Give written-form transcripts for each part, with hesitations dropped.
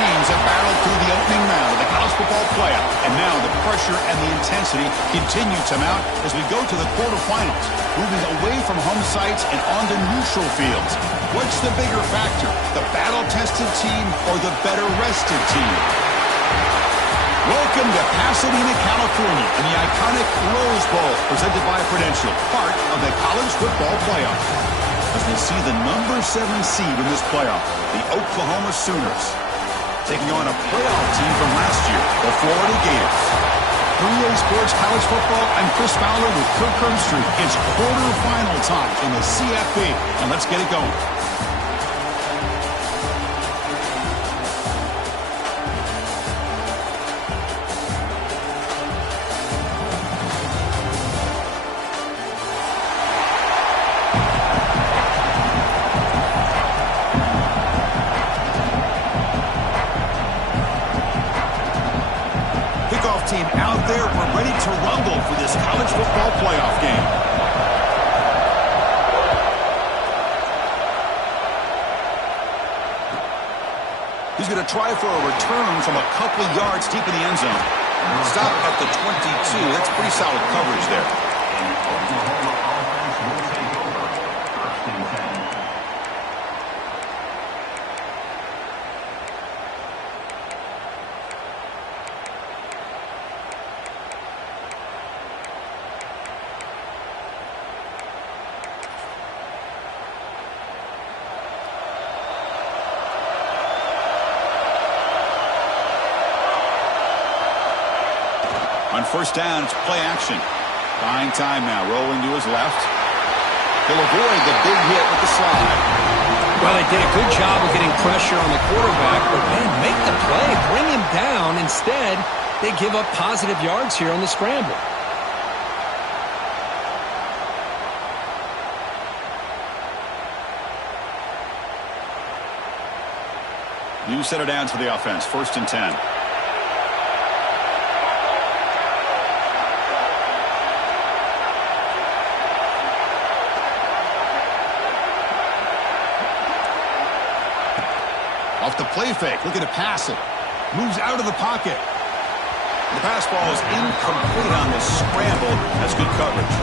teams have battled through the opening round of the college football playoff, and now the pressure and the intensity continue to mount as we go to the quarterfinals, moving away from home sites and onto neutral fields. What's the bigger factor, the battle-tested team or the better-rested team? Welcome to Pasadena, California, in the iconic Rose Bowl, presented by Prudential, part of the college football playoff. As we see the number 7 seed in this playoff, the Oklahoma Sooners, taking on a playoff team from last year, the Florida Gators. 3A Sports College Football, I'm Chris Fowler with Kirk Herbstreit. It's quarterfinal time in the CFP, and let's get it going. Team out there, we're ready to rumble for this college football playoff game. He's going to try for a return from a couple of yards deep in the end zone. Stop at the 22. That's pretty solid coverage there. On first down, it's play action. Buying time now, rolling to his left. He'll avoid the big hit with the slide. Well, they did a good job of getting pressure on the quarterback, but man, make the play, bring him down. Instead, they give up positive yards here on the scramble. New center downs for the offense, 1st and 10. Off the play fake, looking to pass it. Moves out of the pocket. The pass ball is incomplete on this scramble. That's good coverage.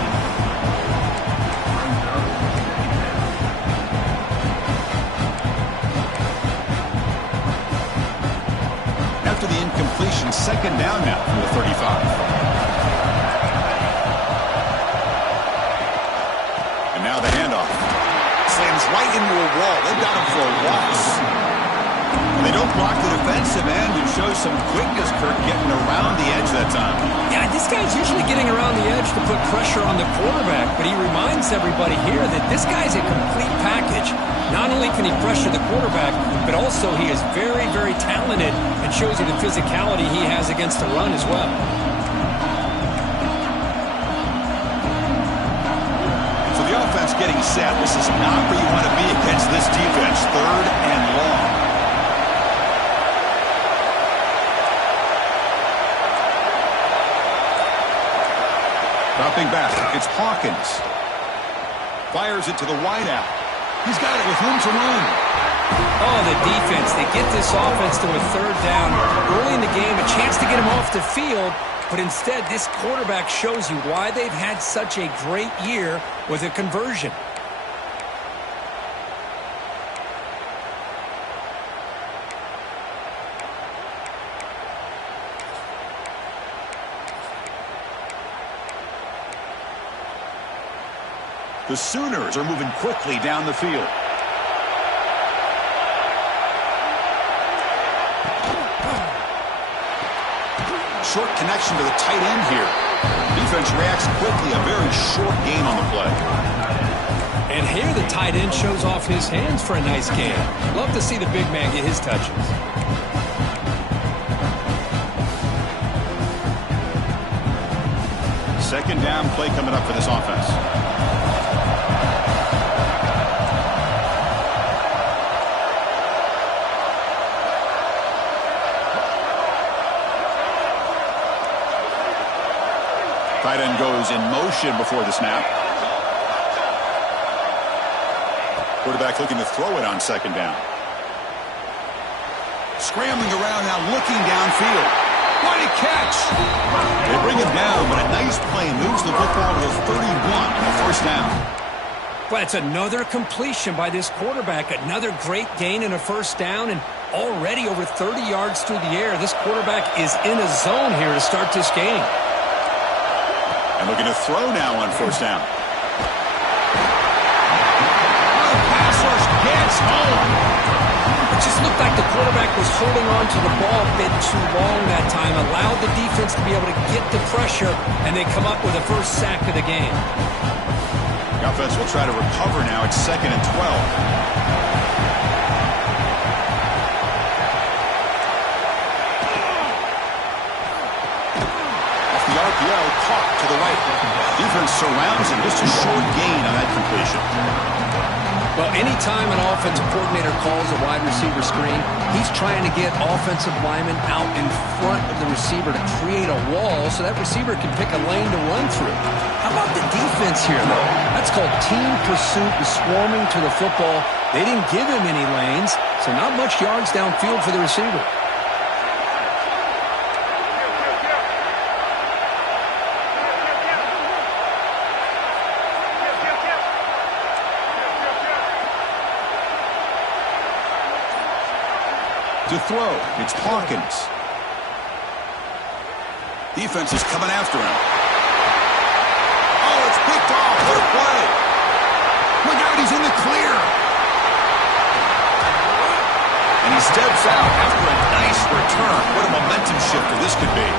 After the incompletion, 2nd down now from the 35. And now the handoff. Slams right into a wall. They've got him for a loss. They don't block the defensive end, who shows some quickness, Kirk, getting around the edge that time. Yeah, this guy's usually getting around the edge to put pressure on the quarterback, but he reminds everybody here that this guy's a complete package. Not only can he pressure the quarterback, but also he is very, very talented and shows you the physicality he has against the run as well. So the offense getting set. This is not where you want to be against this defense. 3rd and long. Dropping back, it's Hawkins. Fires it to the wideout. He's got it with room to run. Oh, the defense. They get this offense to a 3rd down early in the game, a chance to get him off the field, but instead this quarterback shows you why they've had such a great year with a conversion. The Sooners are moving quickly down the field. Short connection to the tight end here. Defense reacts quickly. A very short gain on the play. And here the tight end shows off his hands for a nice gain. Love to see the big man get his touches. Second down play coming up for this offense. Tight end goes in motion before the snap. Quarterback looking to throw it on 2nd down. Scrambling around now, looking downfield. What a catch! They bring him down, but a nice play moves the football to the 31 on the first down. Well, it's another completion by this quarterback. Another great gain in a first down, and already over 30 yards through the air. This quarterback is in a zone here to start this game. And looking to throw now on first down. Gets home. It just looked like the quarterback was holding on to the ball a bit too long that time, allowed the defense to be able to get the pressure, and they come up with the first sack of the game. The offense will try to recover now. It's 2nd and 12. Off the RPO, caught to the right. Defense surrounds him. Just a short gain on that completion. Well, anytime an offensive coordinator calls a wide receiver screen, he's trying to get offensive linemen out in front of the receiver to create a wall so that receiver can pick a lane to run through. How about the defense here, though? That's called team pursuit and swarming to the football. They didn't give him any lanes, so not much yards downfield for the receiver. To throw, it's Hawkins. Defense is coming after him. Oh, it's picked off. What a play. Look out, he's in the clear. And he steps out after a nice return. What a momentum shifter this could be.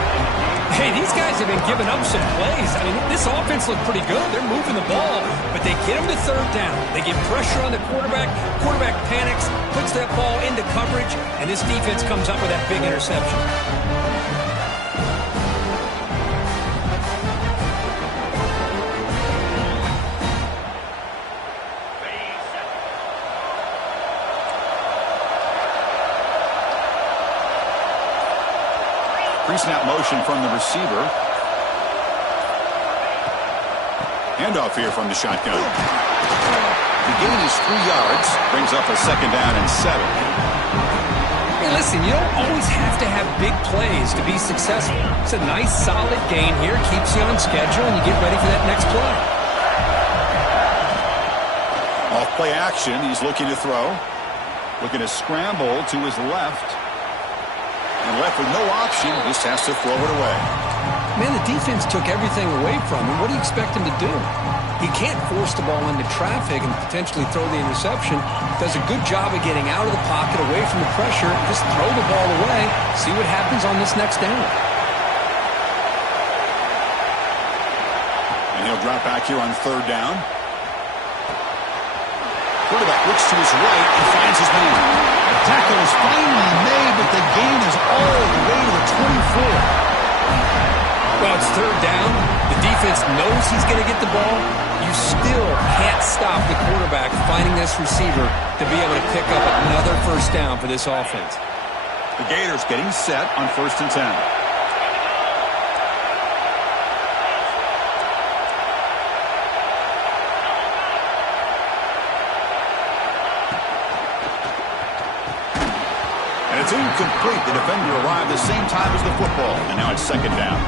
Hey, these guys have been giving up some plays. I mean, this offense looked pretty good. They're moving the ball, but they get him to third down. They get pressure on the quarterback. Quarterback panics, puts that ball into coverage, and this defense comes up with that big interception. Pre-snap motion from the receiver. Handoff here from the shotgun. The gain is 3 yards. Brings up a 2nd down and 7. Hey, listen, you don't always have to have big plays to be successful. It's a nice, solid gain here. Keeps you on schedule, and you get ready for that next play. Off play action. He's looking to throw. Looking to scramble to his left. And left with no option, just has to throw it away. Man, the defense took everything away from him. What do you expect him to do? He can't force the ball into traffic and potentially throw the interception. Does a good job of getting out of the pocket, away from the pressure. Just throw the ball away. See what happens on this next down. And he'll drop back here on 3rd down. Quarterback looks to his right and finds his man. The tackle is finally made, but the gain is all the way to the 24. Well, it's 3rd down. The defense knows he's going to get the ball. You still can't stop the quarterback finding this receiver to be able to pick up another first down for this offense. The Gators getting set on 1st and 10. It's incomplete. The defender arrived the same time as the football, and now it's 2nd down.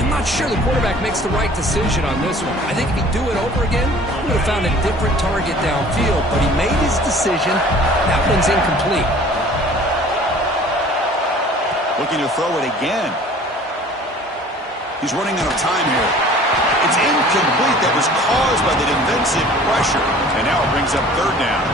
I'm not sure the quarterback makes the right decision on this one. I think if he'd do it over again, he would have found a different target downfield, but he made his decision. That one's incomplete. Looking to throw it again. He's running out of time here. It's incomplete. That was caused by the defensive pressure, and now it brings up 3rd down.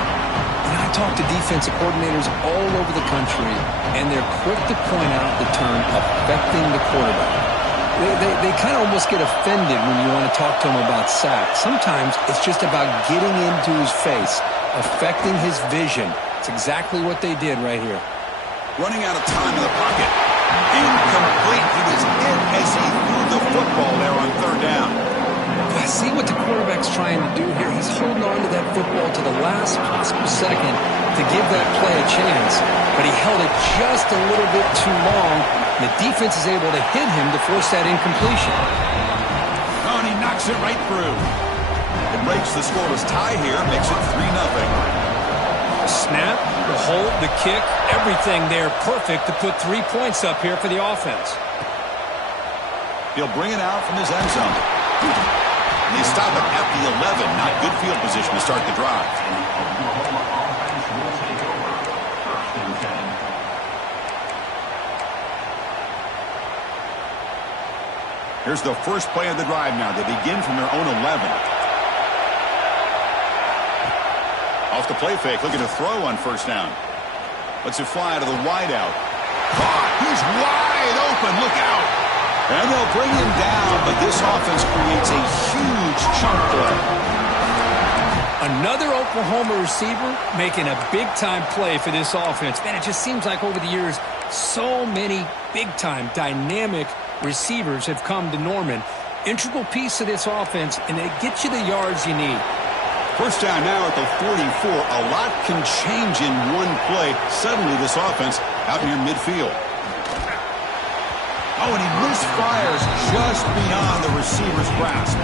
I talk to defensive coordinators all over the country, and they're quick to point out the term affecting the quarterback. They kind of almost get offended when you want to talk to them about sacks. Sometimes it's just about getting into his face, affecting his vision. It's exactly what they did right here. Running out of time in the pocket. Incomplete. He was hit as he threw the football there on 3rd down. I see what the quarterback's trying to do here. He's holding on to that football to the last possible second to give that play a chance. But he held it just a little bit too long. And the defense is able to hit him to force that incompletion. Oh, and he knocks it right through. It breaks the scoreless tie here, makes it 3-0. The snap, the hold, the kick, everything there perfect to put 3 points up here for the offense. He'll bring it out from his end zone. They stop it at the 11. Not good field position to start the drive. Here's the first play of the drive now. They begin from their own 11. Off the play fake, looking to throw on first down. Lets it fly to the wideout. Caught! He's wide open! Look out! And they'll bring him down, but this offense creates a huge chunk play. Another Oklahoma receiver making a big-time play for this offense. Man, it just seems like over the years, so many big-time, dynamic receivers have come to Norman. Integral piece of this offense, and they get you the yards you need. First down now at the 44. A lot can change in one play. Suddenly this offense out near midfield. Oh, and he misfires just beyond the receiver's grasp.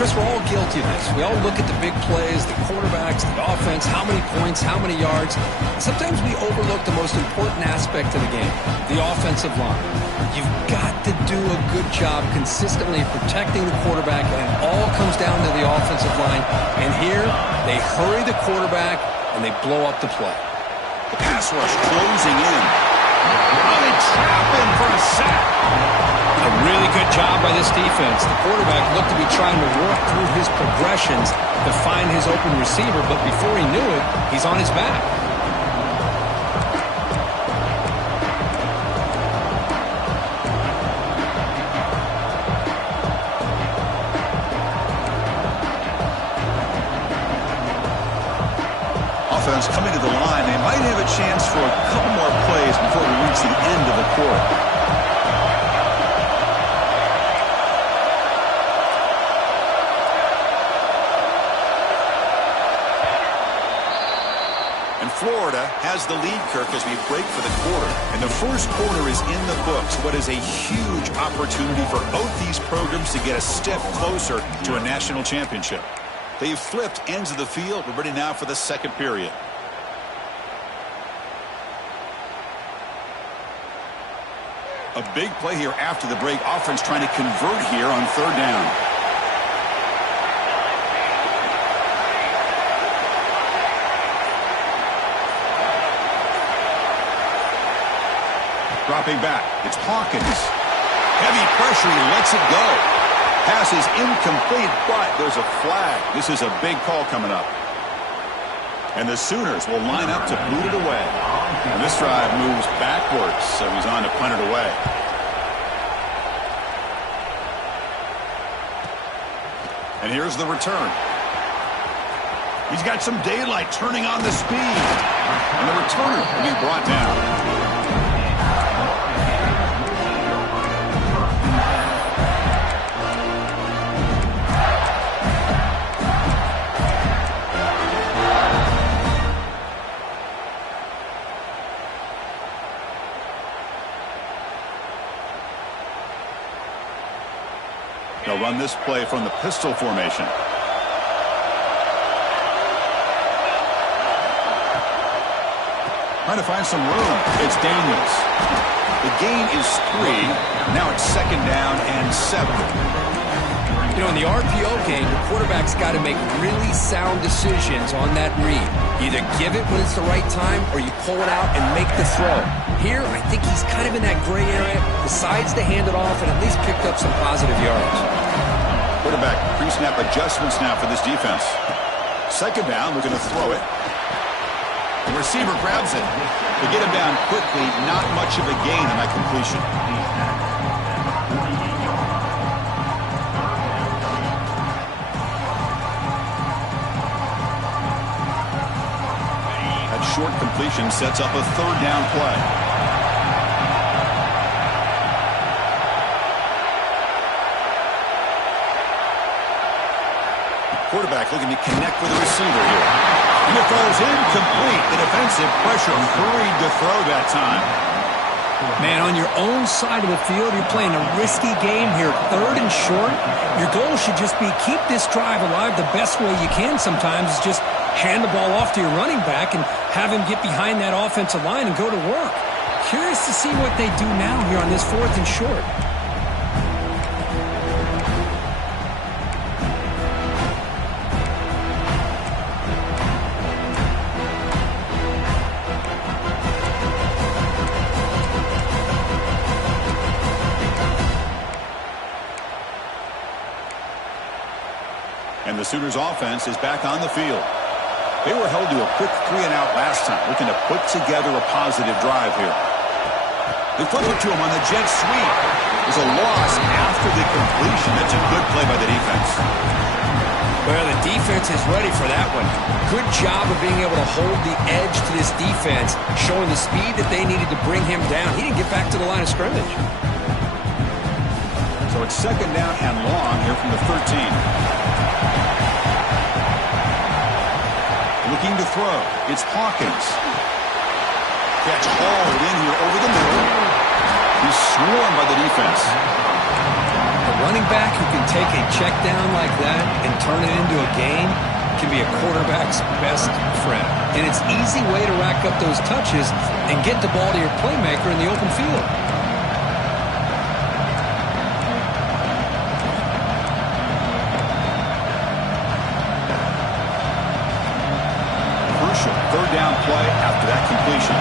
Chris, we're all guilty of this. We all look at the big plays, the quarterbacks, the offense, how many points, how many yards. Sometimes we overlook the most important aspect of the game, the offensive line. You've got to do a good job consistently protecting the quarterback, and it all comes down to the offensive line. And here, they hurry the quarterback, and they blow up the play. The pass rush closing in. Oh, they trap him for a sack. A really good job by this defense. The quarterback looked to be trying to work through his progressions to find his open receiver, but before he knew it, he's on his back. Offense coming to the line. They might have a chance for a couple more plays before we reach the end of the quarter. Florida has the lead, Kirk, as we break for the quarter. And the first quarter is in the books. What is a huge opportunity for both these programs to get a step closer to a national championship. They've flipped ends of the field. We're ready now for the second period. A big play here after the break. Offense trying to convert here on third down. Dropping back. It's Hawkins. Heavy pressure. He lets it go. Pass is incomplete, but there's a flag. This is a big call coming up. And the Sooners will line up to boot it away. And this drive moves backwards, so he's on to punt it away. And here's the return. He's got some daylight turning on the speed. And the returner will be brought down. They'll run this play from the pistol formation. Trying to find some room. It's Daniels. The gain is 3. Now it's second down and 7. You know, in the RPO game, the quarterback's got to make really sound decisions on that read. Either give it when it's the right time or you pull it out and make the throw. Here, I think he's kind of in that gray area, decides to hand it off and at least picked up some positive yards. Quarterback pre-snap adjustments now for this defense. Second down, looking to throw it. The receiver grabs it. They get him down quickly, not much of a gain on that completion. Short completion sets up a third down play. Quarterback looking to connect with the receiver here. And it goes incomplete. The defensive pressure hurried to throw that time. Man, on your own side of the field, you're playing a risky game here, 3rd and short. Your goal should just be keep this drive alive the best way you can sometimes is just hand the ball off to your running back and have him get behind that offensive line and go to work. Curious to see what they do now here on this 4th and short. And the Sooners offense is back on the field. They were held to a quick 3-and-out last time, looking to put together a positive drive here. They flip it to him on the jet sweep. There's a loss after the completion. That's a good play by the defense. Well, the defense is ready for that one. Good job of being able to hold the edge to this defense, showing the speed that they needed to bring him down. He didn't get back to the line of scrimmage. So it's 2nd down and long here from the 13. Looking to throw. It's Hawkins. Catch hauled in here over the middle. He's swarmed by the defense. A running back who can take a check down like that and turn it into a gain can be a quarterback's best friend. And it's an easy way to rack up those touches and get the ball to your playmaker in the open field. Crucial 3rd down play after that completion.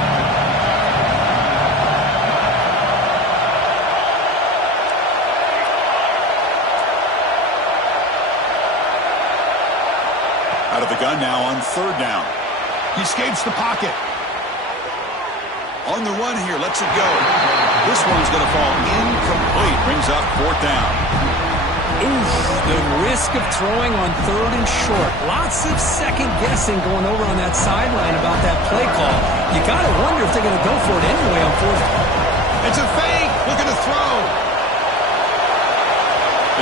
Out of the gun now on 3rd down. He escapes the pocket. On the run here, lets it go. This one's going to fall incomplete. Brings up 4th down. Oof, the risk of throwing on 3rd and short. Lots of second guessing going over on that sideline about that play call. You got to wonder if they're going to go for it anyway on 4th. It's a fake. Looking to throw.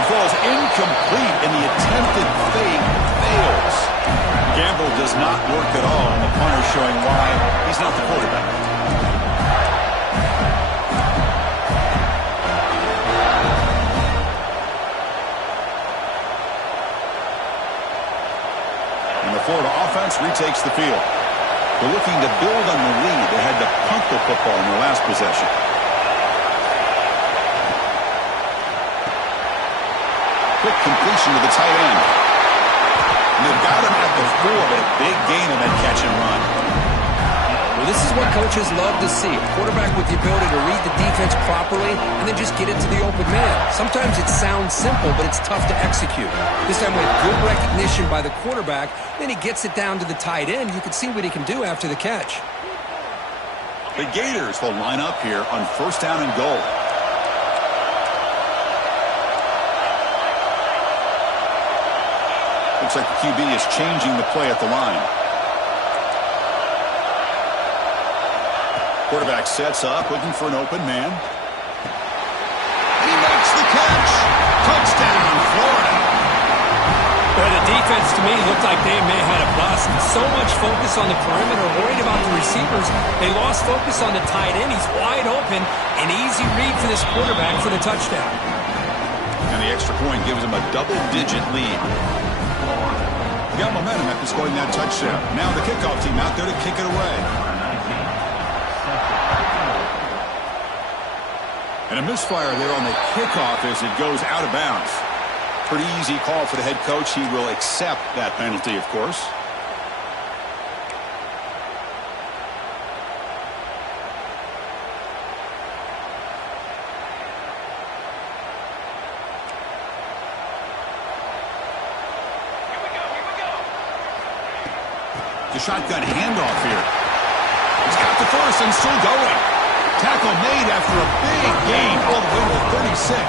It falls incomplete, and the attempted fake fails. Gamble does not work at all, and the punter showing why he's not the quarterback. And the Florida offense retakes the field. They're looking to build on the lead. They had to punt the football in their last possession. Quick completion to the tight end. And they've got him at the 4, but a big gain on that catch and run. Well, this is what coaches love to see. A quarterback with the ability to read the defense properly and then just get it to the open man. Sometimes it sounds simple, but it's tough to execute. This time with good recognition by the quarterback, then he gets it down to the tight end. You can see what he can do after the catch. The Gators will line up here on 1st down and goal. Looks like the QB is changing the play at the line. Quarterback sets up, looking for an open man. He makes the catch. Touchdown, Florida. Well, the defense, to me, looked like they may have had a bust. So much focus on the perimeter, worried about the receivers. They lost focus on the tight end. He's wide open. An easy read for this quarterback for the touchdown. And the extra point gives him a double-digit lead. They got momentum after scoring that touchdown. Now the kickoff team out there to kick it away. And a misfire there on the kickoff as it goes out of bounds. Pretty easy call for the head coach. He will accept that penalty, of course. The shotgun handoff here. He's got the first and still going. Tackle made after a big gain all the way to the 36.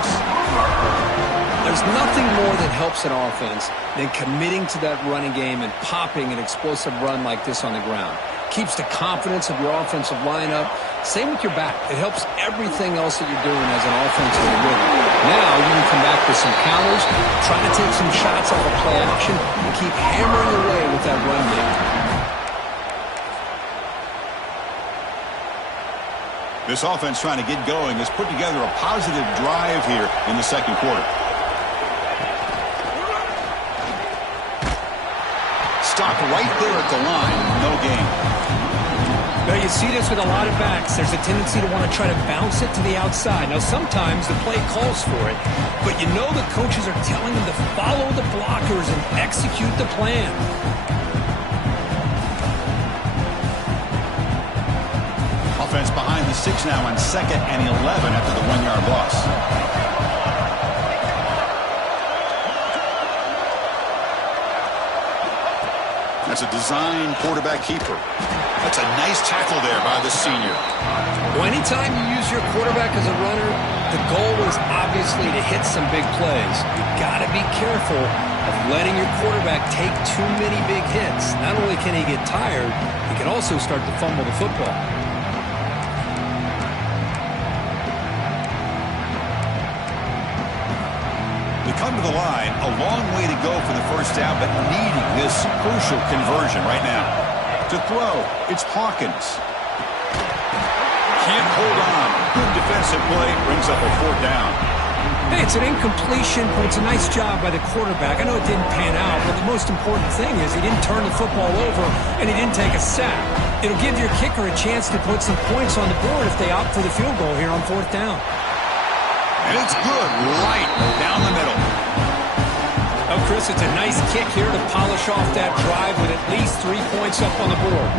There's nothing more that helps an offense than committing to that running game and popping an explosive run like this on the ground. Keeps the confidence of your offensive lineup. Same with your back. It helps everything else that you're doing as an offensive rhythm. Now you can come back with some counters, try to take some shots off of play action, and keep hammering away with that run game. This offense trying to get going has put together a positive drive here in the second quarter. Stopped right there at the line. No gain. Now you see this with a lot of backs. There's a tendency to want to try to bounce it to the outside. Now sometimes the play calls for it, but you know the coaches are telling them to follow the blockers and execute the plan. Offense behind the 6 now on 2nd and 11 after the 1-yard loss. That's a design quarterback keeper. That's a nice tackle there by the senior. Well, anytime you use your quarterback as a runner, the goal is obviously to hit some big plays. You got to be careful of letting your quarterback take too many big hits. Not only can he get tired, he can also start to fumble the football. They come to the line, a long way to go for the first down, but needing this crucial conversion right now. To throw, it's Hawkins. Can't hold on. Good defensive play, brings up a 4th down. Hey, it's an incompletion, but it's a nice job by the quarterback. I know it didn't pan out, but the most important thing is he didn't turn the football over and he didn't take a sack. It'll give your kicker a chance to put some points on the board if they opt for the field goal here on 4th down. And it's good right down the middle. Oh, Chris, it's a nice kick here to polish off that drive with at least 3 points up on the board.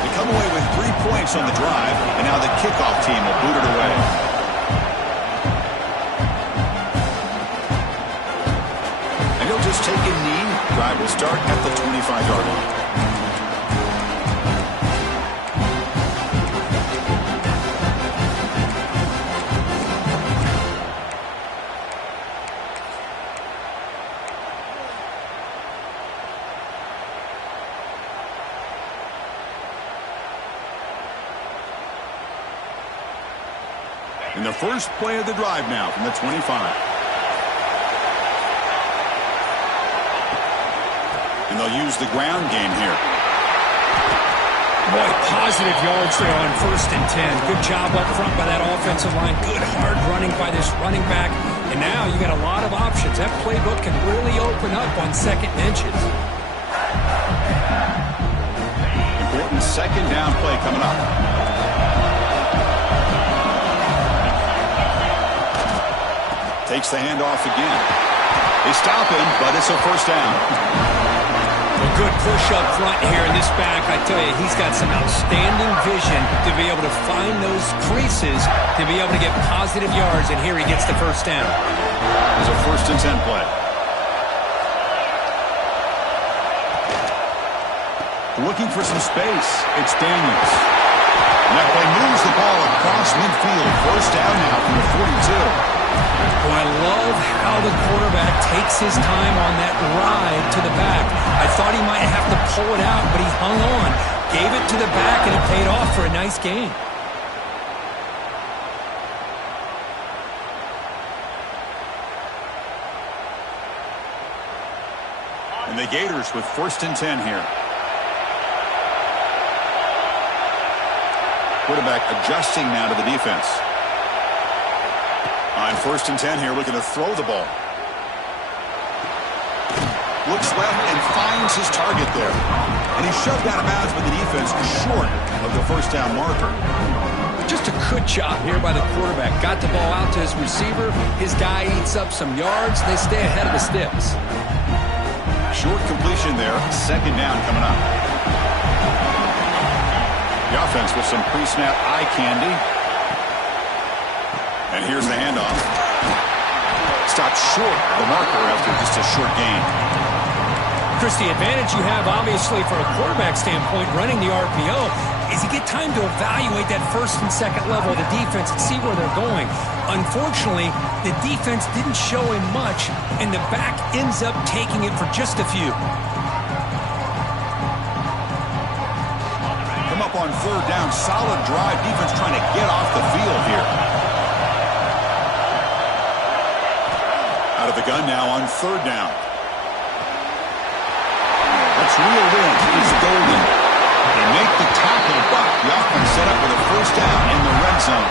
They come away with 3 points on the drive, and now the kickoff team will boot it away. And he'll just take a knee. Drive will start at the 25-yard line. In the first play of the drive now from the 25. And they'll use the ground game here. Boy, positive yards there on 1st and 10. Good job up front by that offensive line. Good hard running by this running back. And now you got a lot of options. That playbook can really open up on 2nd and inches. Important 2nd down play coming up. Takes the handoff again. They stop him, but it's a 1st down. A good push up front here in this back. I tell you, he's got some outstanding vision to be able to find those creases, to be able to get positive yards, and here he gets the 1st down. There's a 1st and 10 play. Looking for some space. It's Daniels. And that play moves the ball across midfield. 1st down now from the 42. Oh, I love how the quarterback takes his time on that ride to the back. I thought he might have to pull it out, but he hung on, gave it to the back, and it paid off for a nice gain. And the Gators with 1st and 10 here. Quarterback adjusting now to the defense. On 1st and 10 here, looking to throw the ball. Looks left and finds his target there. And he's shoved out of bounds by the defense short of the 1st down marker. Just a good job here by the quarterback. Got the ball out to his receiver. His guy eats up some yards. They stay ahead of the sticks. Short completion there. 2nd down coming up. The offense with some pre-snap eye candy. And here's the handoff. Stopped short of the marker after just a short gain. Chris, the advantage you have, obviously, from a quarterback standpoint, running the RPO, is you get time to evaluate that 1st and 2nd level of the defense and see where they're going. Unfortunately, the defense didn't show him much, and the back ends up taking it for just a few. Come up on 3rd down. Solid drive. Defense trying to get off the field here. Out of the gun now on 3rd down. That's reeled in. It's Golden. They make the tackle, but The offense set up with a first down in the red zone.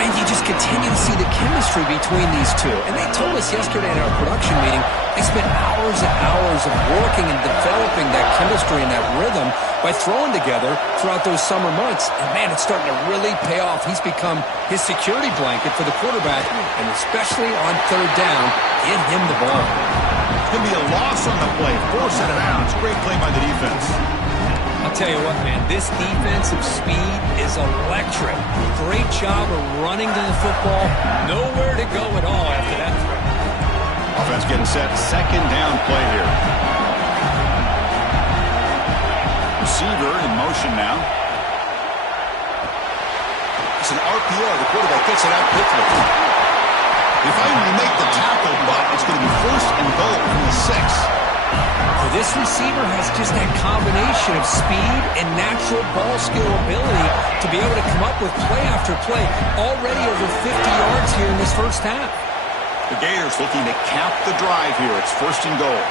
And you just continue to see the chemistry between these two. And they told us yesterday in our production meeting, they spent hours and hours of working and developing that chemistry and that rhythm by throwing together throughout those summer months. And, man, it's starting to really pay off. He's become his security blanket for the quarterback, and especially on third down, get him the ball. It's going to be a loss on the play. Force it out. It's a great play by the defense. I'll tell you what, man, this defensive speed is electric. Great job of running to the football. Nowhere to go at all after that throw. Offense getting set. Second down play here. Receiver in motion now. It's an RPO. The quarterback gets it out quickly. They finally make the tackle, but it's going to be first and goal from the 6. This receiver has just that combination of speed and natural ball skill ability to be able to come up with play after play. Already over 50 yards here in this first half. The Gators looking to cap the drive here. It's first and goal.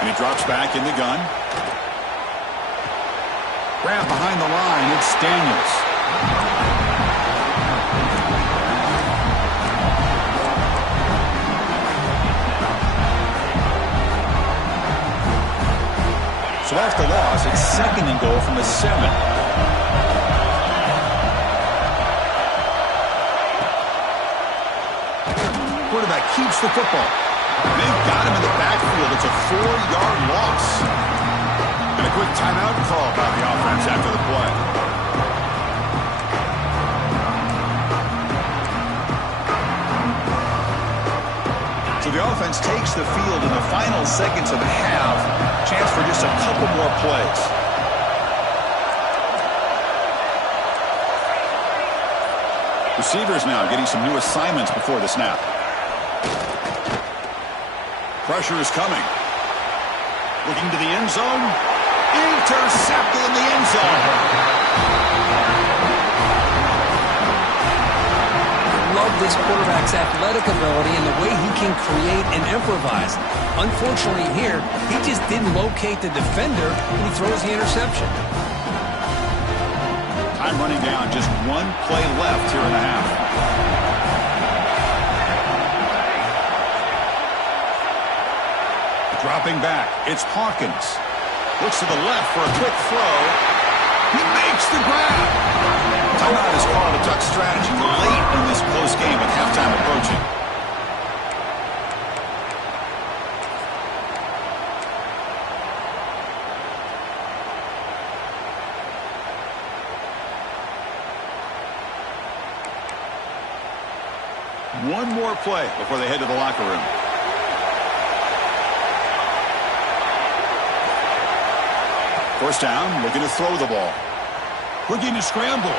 And he drops back in the gun. Grab behind the line. It's Daniels. So after the loss, it's second and goal from the 7. Quarterback keeps the football. They've got him in the backfield. It's a 4-yard loss. And a quick timeout call by the offense after the play. So the offense takes the field in the final seconds of the half. Chance for just a couple more plays. Receivers now getting some new assignments before the snap. Pressure is coming. Looking to the end zone. Intercepted in the end zone. Love this quarterback's athletic ability and the way he can create and improvise. Unfortunately here, he just didn't locate the defender and he throws the interception. Time running down, just one play left here in the half. Dropping back, it's Hawkins. Looks to the left for a quick throw. He makes the grab. Timeout is called a duck strategy late in this close game with halftime approaching. One more play before they head to the locker room. First down, looking to throw the ball. Looking to scramble.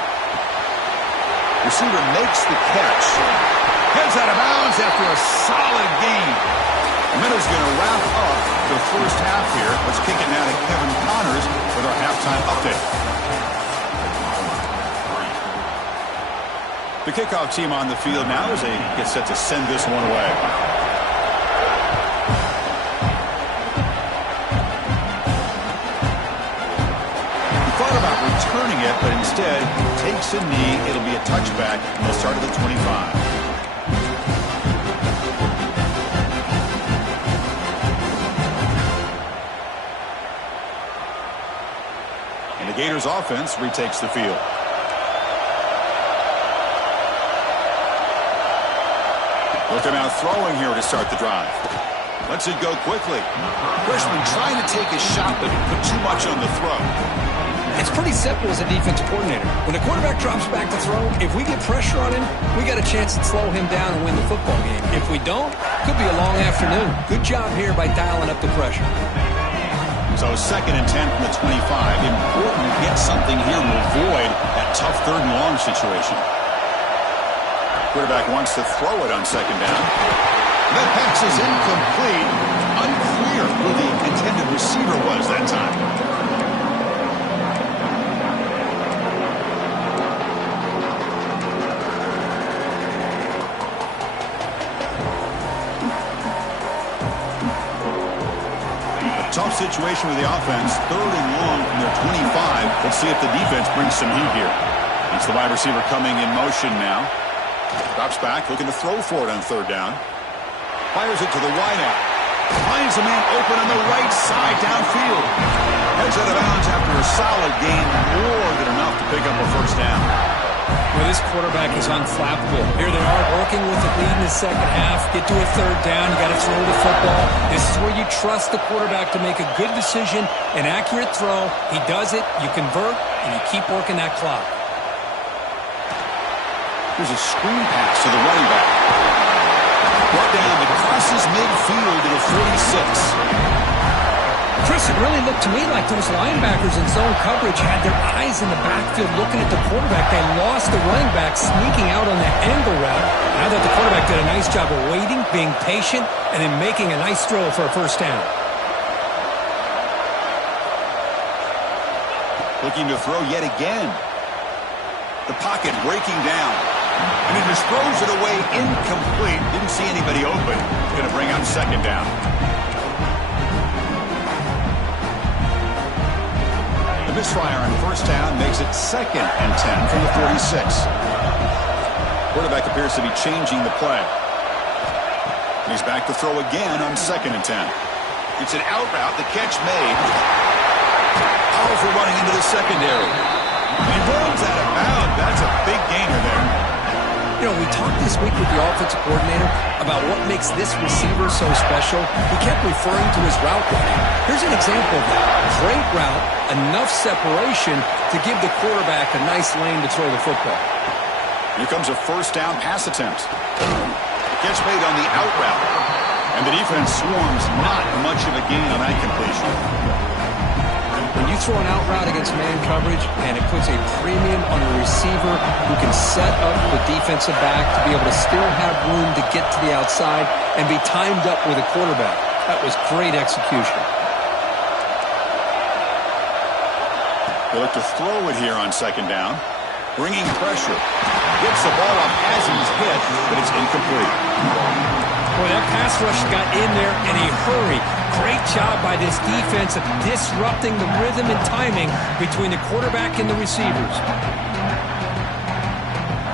Receiver makes the catch. Heads out of bounds after a solid game. The Minnows going to wrap up the first half here. Let's kick it now to Kevin Connors with our halftime update. The kickoff team on the field now as they get set to send this one away. About returning it, but instead takes a knee. It'll be a touchback. They'll start at the 25. And the Gators offense retakes the field. Looking out throwing here to start the drive. Lets it go quickly. Freshman trying to take a shot, but put too much on the throw. It's pretty simple as a defensive coordinator. When the quarterback drops back to throw, if we get pressure on him, we got a chance to slow him down and win the football game. If we don't, could be a long afternoon. Good job here by dialing up the pressure. So second and 10 from the 25. Important to get something here to avoid that tough third and long situation. Quarterback wants to throw it on second down. That pass is incomplete. Unclear who the intended receiver was that time. Tough situation with the offense. 3rd and long from their 25. Let's see if the defense brings some heat here. It's the wide receiver coming in motion now. Drops back, looking to throw for it on 3rd down. Fires it to the wideout. Finds a man open on the right side downfield. Heads out of bounds after a solid gain, more than enough to pick up a 1st down. Well, this quarterback is unflappable. Here they are working with the lead in the 2nd half. Get to a 3rd down. You got to throw the football. This is where you trust the quarterback to make a good decision, an accurate throw. He does it. You convert, and you keep working that clock. Here's a screen pass to the running back. Brought down, but crosses midfield to the 46. Chris, it really looked to me like those linebackers in zone coverage had their eyes in the backfield looking at the quarterback. They lost the running back sneaking out on that angle route. Now that the quarterback did a nice job of waiting, being patient, and then making a nice throw for a 1st down. Looking to throw yet again. The pocket breaking down. And he just throws it away incomplete. Didn't see anybody open. It's going to bring up 2nd down. The misfire on 1st down makes it 2nd and 10 from the 46. Quarterback appears to be changing the play. He's back to throw again on 2nd and 10. It's an out route. The catch made. Powerful running into the secondary. And he runs out of bounds. That's a big gainer there. You know, we talked this week with the offensive coordinator about what makes this receiver so special. He kept referring to his route running. Here's an example of that. Great route, enough separation to give the quarterback a nice lane to throw the football. Here comes a 1st down pass attempt. Gets made on the out route. And the defense swarms not much of a gain on that completion. When you throw an out route against man coverage, and it puts a premium on a receiver who can set up the defensive back to be able to still have room to get to the outside and be timed up with a quarterback. That was great execution. They look to throw it here on 2nd down. Bringing pressure. Gets the ball up as he's hit, but it's incomplete. Boy, that pass rush got in there in a hurry. Great job by this defense of disrupting the rhythm and timing between the quarterback and the receivers.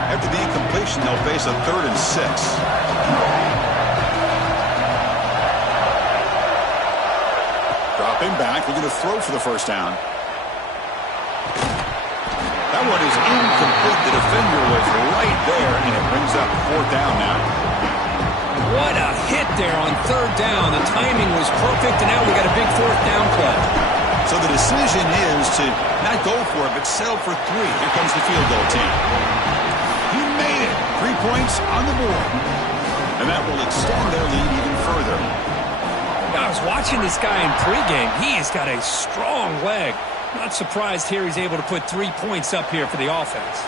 After the incompletion, they'll face a 3rd and 6. Dropping back, looking to throw for the 1st down. That one is incomplete. The defender was right there, and it brings up 4th down now. What a hit there on 3rd down. The timing was perfect, and now we got a big 4th down play. So the decision is to not go for it, but settle for 3. Here comes the field goal team. He made it. 3 points on the board. And that will extend their lead even further. I was watching this guy in pregame. He has got a strong leg. Not surprised here he's able to put 3 points up here for the offense.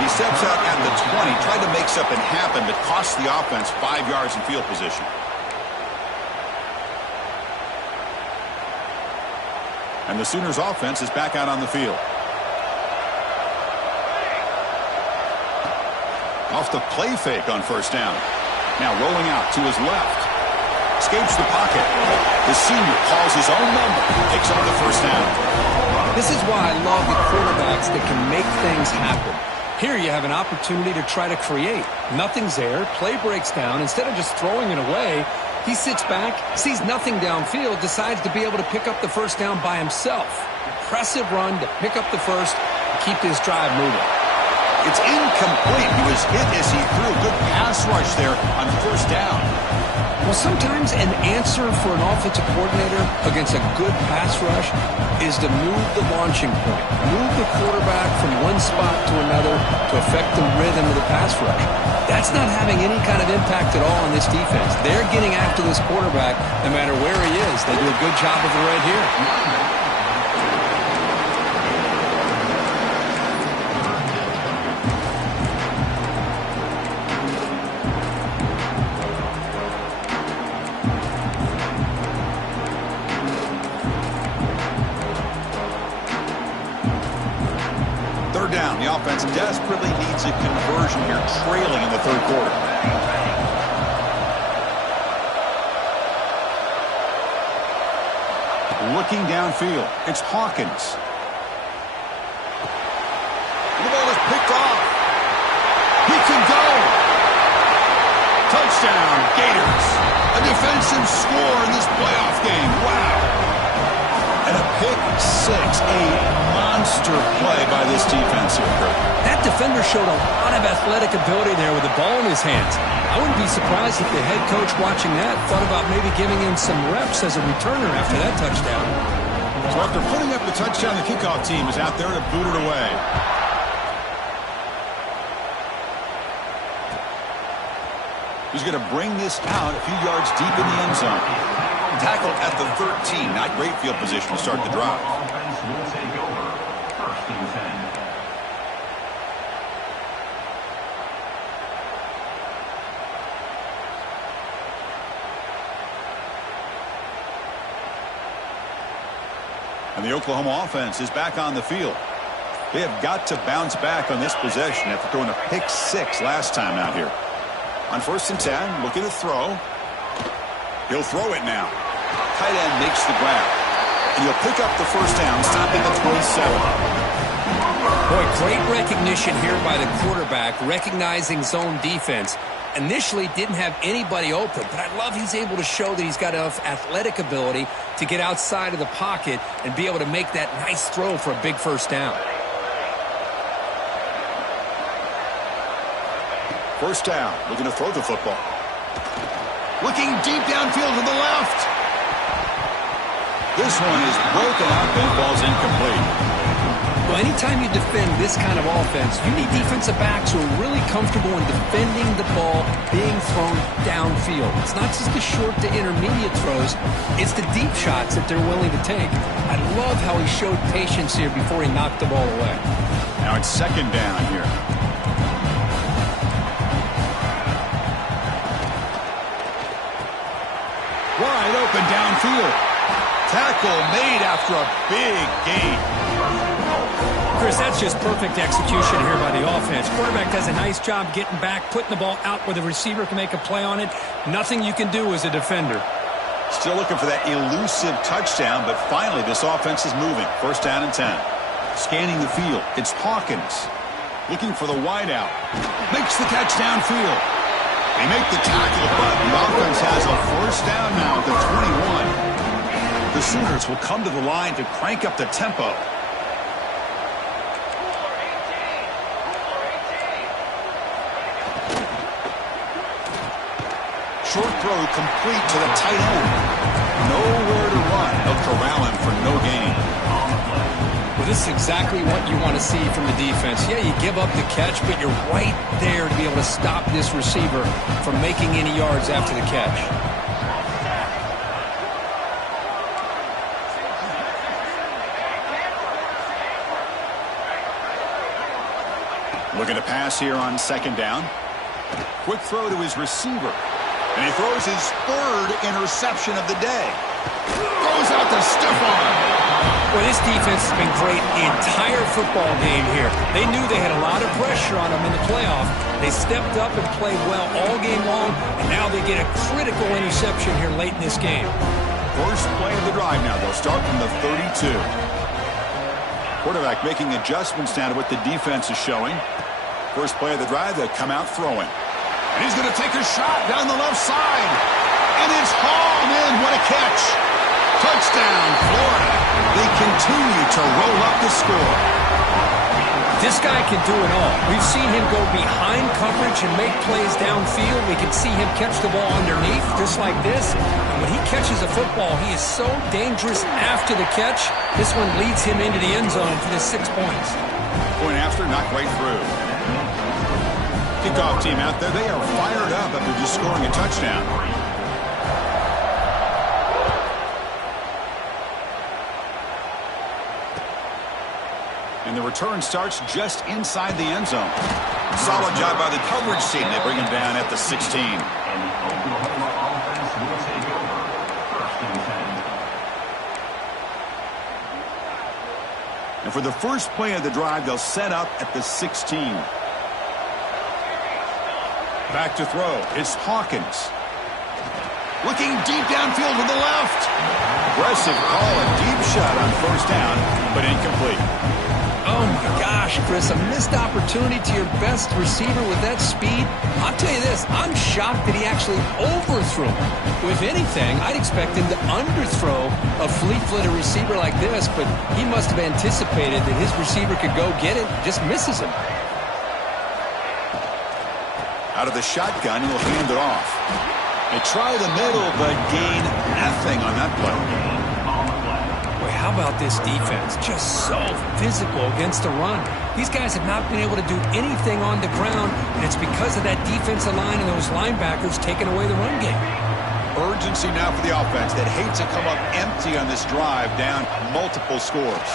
He steps out at the 20, tried to make something happen, but cost the offense 5 yards in field position. And the Sooners offense is back out on the field. Off the play fake on 1st down. Now rolling out to his left. Escapes the pocket. The senior calls his own number. Takes on the 1st down. This is why I love the quarterbacks that can make things happen. Here you have an opportunity to try to create. Nothing's there. Play breaks down. Instead of just throwing it away, he sits back, sees nothing downfield, decides to be able to pick up the 1st down by himself. Impressive run to pick up the 1st and keep this drive moving. It's incomplete. He was hit as he threw a good pass rush there on 1st down. Well, sometimes an answer for an offensive coordinator against a good pass rush is to move the launching point. Move the quarterback from one spot to another to affect the rhythm of the pass rush. That's not having any kind of impact at all on this defense. They're getting after this quarterback no matter where he is. They do a good job of it right here. 3rd down. The offense desperately needs a conversion here, trailing in the 3rd quarter. Looking downfield. It's Hawkins. The ball is picked off. He can go. Touchdown, Gators. A defensive score in this playoff game. Wow. And a pick six. A monster play by this defense here, Kurt. That defender showed a lot of athletic ability there with the ball in his hands. I wouldn't be surprised if the head coach watching that thought about maybe giving him some reps as a returner after that touchdown. So after putting up the touchdown, the kickoff team is out there to boot it away. He's going to bring this out a few yards deep in the end zone. Tackled at the 13. Not great field position to start the drive. Offense will take over. First and 10. And the Oklahoma offense is back on the field. They have got to bounce back on this possession after throwing a pick six last time out here. On 1st and 10, looking to throw. He'll throw it now. Tight end makes the grab. And he'll pick up the first down, stopping at 27. Boy, great recognition here by the quarterback, recognizing zone defense. Initially didn't have anybody open, but I love he's able to show that he's got enough athletic ability to get outside of the pocket and be able to make that nice throw for a big first down. First down, looking to throw the football. Looking deep downfield to the left. This one is broken up and falls incomplete. Well, anytime you defend this kind of offense, you need defensive backs who are really comfortable in defending the ball being thrown downfield. It's not just the short to intermediate throws, it's the deep shots that they're willing to take. I love how he showed patience here before he knocked the ball away. Now it's second down here. Wide open downfield. Tackle made after a big gain. Chris, that's just perfect execution here by the offense. Quarterback does a nice job getting back, putting the ball out where the receiver can make a play on it. Nothing you can do as a defender. Still looking for that elusive touchdown, but finally this offense is moving. First down and 10. Scanning the field. It's Hawkins. Looking for the wideout. Makes the catch downfield. They make the tackle, but the offense has a first down now at the 21. The Sooners will come to the line to crank up the tempo. Short throw complete to the tight end. Nowhere to run. They'll corral him for no gain. Well, this is exactly what you want to see from the defense. Yeah, you give up the catch, but you're right there to be able to stop this receiver from making any yards after the catch. Looking to pass here on second down. Quick throw to his receiver. And he throws his third interception of the day. Throws out the stiff arm. Well, this defense has been great the entire football game here. They knew they had a lot of pressure on them in the playoff. They stepped up and played well all game long, and now they get a critical interception here late in this game. First play of the drive now. They'll start from the 32. Quarterback making adjustments now to what the defense is showing. First play of the drive, they'll come out throwing. And he's going to take a shot down the left side. And it's hauled in. What a catch. Touchdown, Florida. They continue to roll up the score. This guy can do it all. We've seen him go behind coverage and make plays downfield. We can see him catch the ball underneath, just like this. And when he catches a football, he is so dangerous after the catch. This one leads him into the end zone for the 6 points. Point after, not right through. Kickoff team out there, they are fired up after just scoring a touchdown. And the return starts just inside the end zone. Solid job by the coverage team. They bring him down at the 16. And the Oklahoma offense will take over. First and 10. And for the first play of the drive, they'll set up at the 16. Back to throw. It's Hawkins. Looking deep downfield to the left. Aggressive call, a deep shot on first down, but incomplete. Oh, my gosh, Chris, a missed opportunity to your best receiver with that speed. I'll tell you this, I'm shocked that he actually overthrew him. If anything, I'd expect him to underthrow a fleet-footed receiver like this, but he must have anticipated that his receiver could go get it, just misses him. Out of the shotgun, he'll hand it off. They try the middle, but gain nothing on that play. Boy, how about this defense? Just so physical against the run. These guys have not been able to do anything on the ground, and it's because of that defensive line and those linebackers taking away the run game. Urgency now for the offense that hates to come up empty on this drive, down multiple scores.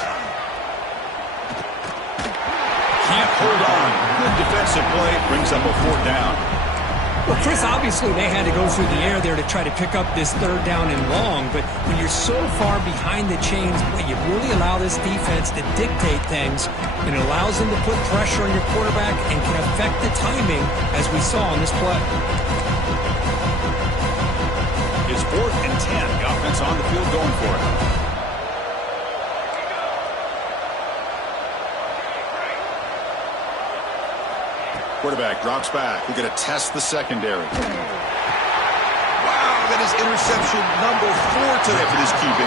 Can't hold on. Good defensive play. Brings up a fourth down. Well, Chris, obviously they had to go through the air there to try to pick up this third down and long, but when you're so far behind the chains, boy, you really allow this defense to dictate things, and it allows them to put pressure on your quarterback and can affect the timing, as we saw on this play. It's 4th and 10. The offense on the field going for it. Quarterback drops back. We're going to test the secondary. Wow, that is interception number 4 today for this QB.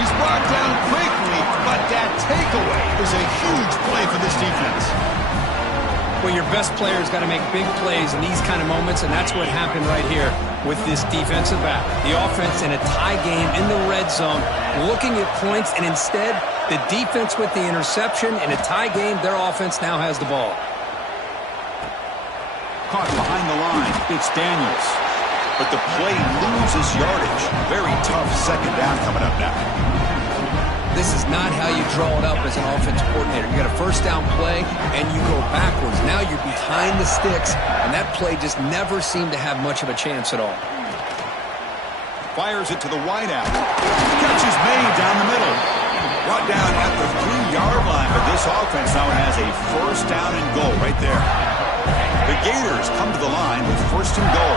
He's brought down quickly, but that takeaway is a huge play for this defense. Well, your best player's got to make big plays in these kind of moments, and that's what happened right here with this defensive back. The offense in a tie game in the red zone, looking at points, and instead, the defense with the interception. In a tie game, their offense now has the ball. Caught behind the line. It's Daniels. But the play loses yardage. Very tough second down coming up now. This is not how you draw it up as an offensive coordinator. You got a first down play, and you go backwards. Now you're behind the sticks, and that play just never seemed to have much of a chance at all. Fires it to the wideout. Catch is made down the middle. Brought down at the 3-yard line, but this offense now has a first down and goal right there. The Gators come to the line with 1st and goal.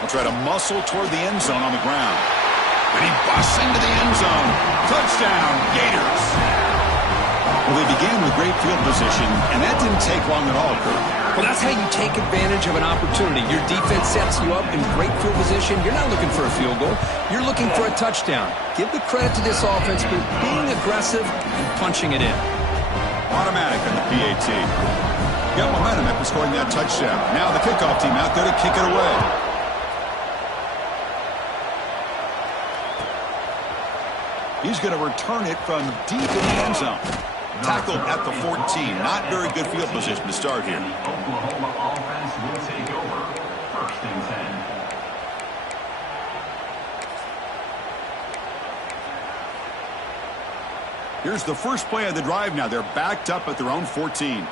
They'll try to muscle toward the end zone on the ground. And he busts into the end zone. Touchdown, Gators. Well, they began with great field position, and that didn't take long at all, Kurt. Well, that's how you take advantage of an opportunity. Your defense sets you up in great field position. You're not looking for a field goal. You're looking for a touchdown. Give the credit to this offense for being aggressive and punching it in. Automatic on the PAT. Got momentum after scoring that touchdown. Now the kickoff team out there to kick it away. He's going to return it from deep in the end zone. Tackled at the 14. Not very good field position to start here. Oklahoma offense will take over. 1st and 10. Here's the first play of the drive now. They're backed up at their own 14.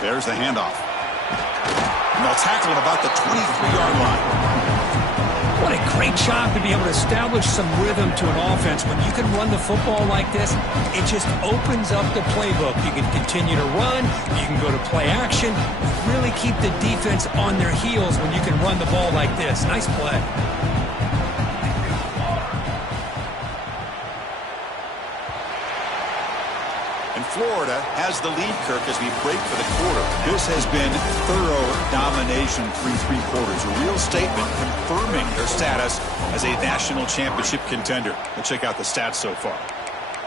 There's the handoff. And they'll tackle at about the 23-yard line. What a great job to be able to establish some rhythm to an offense. When you can run the football like this, it just opens up the playbook. You can continue to run. You can go to play action. Really keep the defense on their heels when you can run the ball like this. Nice play. Florida has the lead, Kirk, as we break for the quarter. This has been thorough domination through 3 quarters. A real statement confirming their status as a national championship contender. Let's check out the stats so far.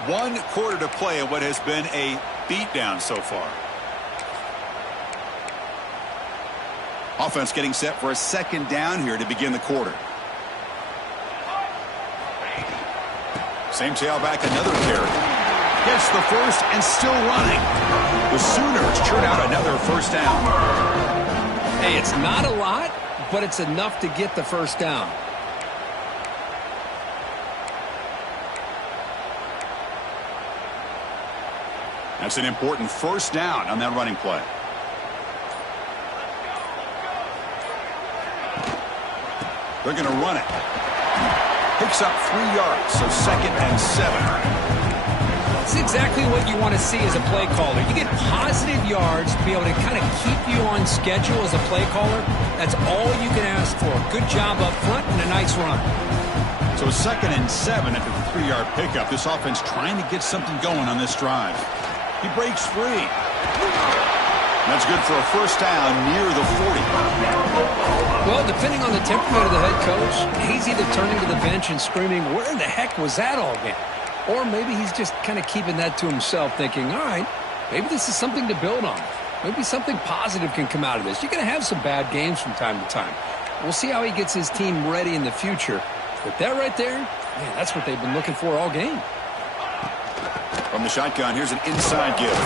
1 quarter to play in what has been a beatdown so far. Offense getting set for a 2nd down here to begin the quarter. Same tailback, another carry. Gets the first and still running. The Sooners churn out another first down. Hey, it's not a lot, but it's enough to get the first down. That's an important first down on that running play. They're going to run it. Picks up 3 yards, so 2nd and 7. That's exactly what you want to see as a play caller. You get positive yards to be able to kind of keep you on schedule as a play caller. That's all you can ask for. Good job up front and a nice run. So 2nd and 7 after the 3-yard pickup. This offense trying to get something going on this drive. He breaks free. That's good for a first down near the 40. Well, depending on the temperament of the head coach, he's either turning to the bench and screaming, where in the heck was that all game? Or maybe he's just kind of keeping that to himself, thinking, all right, maybe this is something to build on. Maybe something positive can come out of this. You're going to have some bad games from time to time. We'll see how he gets his team ready in the future. But that right there, man, that's what they've been looking for all game. From the shotgun, here's an inside give.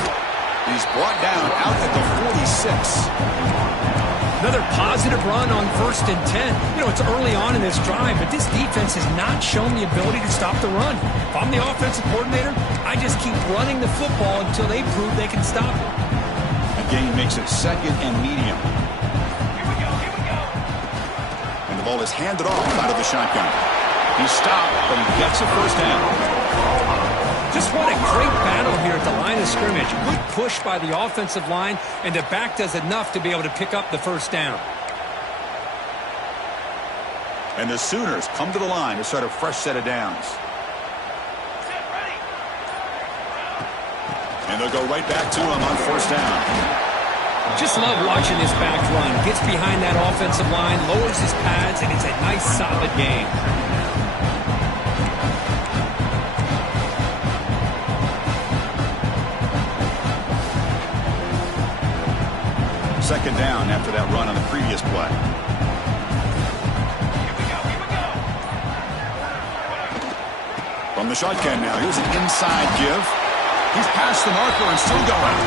He's brought down out at the 46. Another positive run on 1st and 10. You know, it's early on in this drive, but this defense has not shown the ability to stop the run. If I'm the offensive coordinator, I just keep running the football until they prove they can stop it. The gain makes it 2nd and medium. Here we go. And the ball is handed off out of the shotgun. He's stopped, but he gets a first down. Just what a great battle here at the line of scrimmage. Good push by the offensive line, and the back does enough to be able to pick up the first down. And the Sooners come to the line to start a fresh set of downs. And they'll go right back to him on first down. Just love watching this back run. Gets behind that offensive line, lowers his pads, and it's a nice, solid game. Second down after that run on the previous play. Here we go. From the shotgun now, here's an inside give. He's past the marker and still going.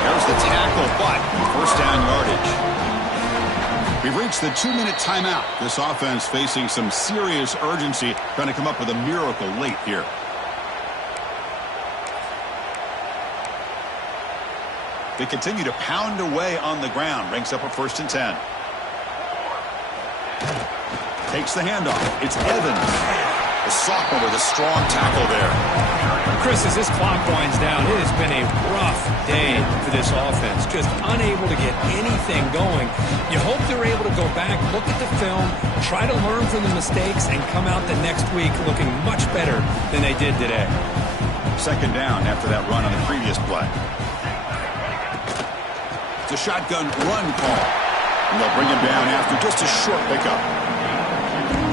There's the tackle, but first down yardage. We've reached the 2-minute timeout. This offense facing some serious urgency, trying to come up with a miracle late here. They continue to pound away on the ground. Ranks up a 1st and 10. Takes the handoff. It's Evans. The sophomore with a strong tackle there. Chris, as this clock winds down, it has been a rough day for this offense. Just unable to get anything going. You hope they're able to go back, look at the film, try to learn from the mistakes, and come out the next week looking much better than they did today. Second down after that run on the previous play. It's a shotgun run call. And they'll bring him down after just a short pickup.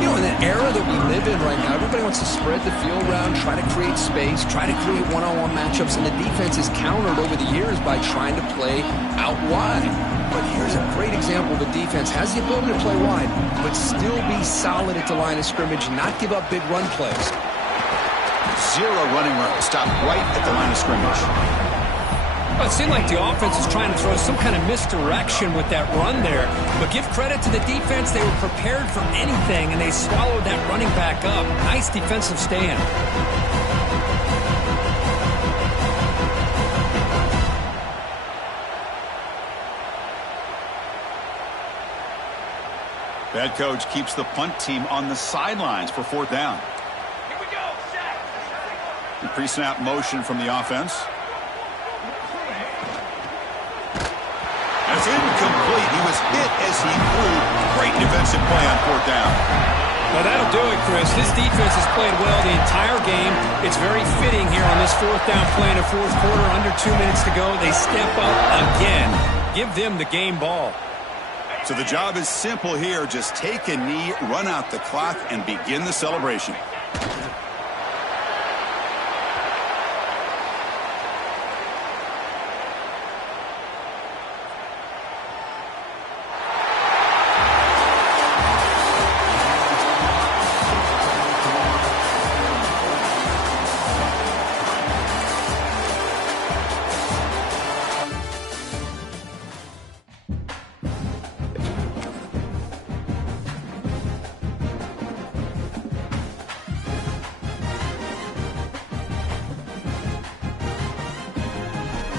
You know, in the era that we live in right now, everybody wants to spread the field around, try to create space, try to create one-on-one matchups, and the defense is countered over the years by trying to play out wide. But here's a great example. The defense has the ability to play wide, but still be solid at the line of scrimmage, not give up big run plays. 0 running room. Stopped right at the line of scrimmage. Well, it seemed like the offense was trying to throw some kind of misdirection with that run there. But give credit to the defense. They were prepared for anything, and they swallowed that running back up. Nice defensive stand. Bad coach keeps the punt team on the sidelines for 4th down. Here we go. Set. Pre-snap motion from the offense. That's incomplete. He was hit as he threw. Great defensive play on 4th down. Well, that'll do it, Chris. This defense has played well the entire game. It's very fitting here on this 4th down play in the 4th quarter. Under 2 minutes to go. They step up again. Give them the game ball. So the job is simple here. Just take a knee, run out the clock, and begin the celebration.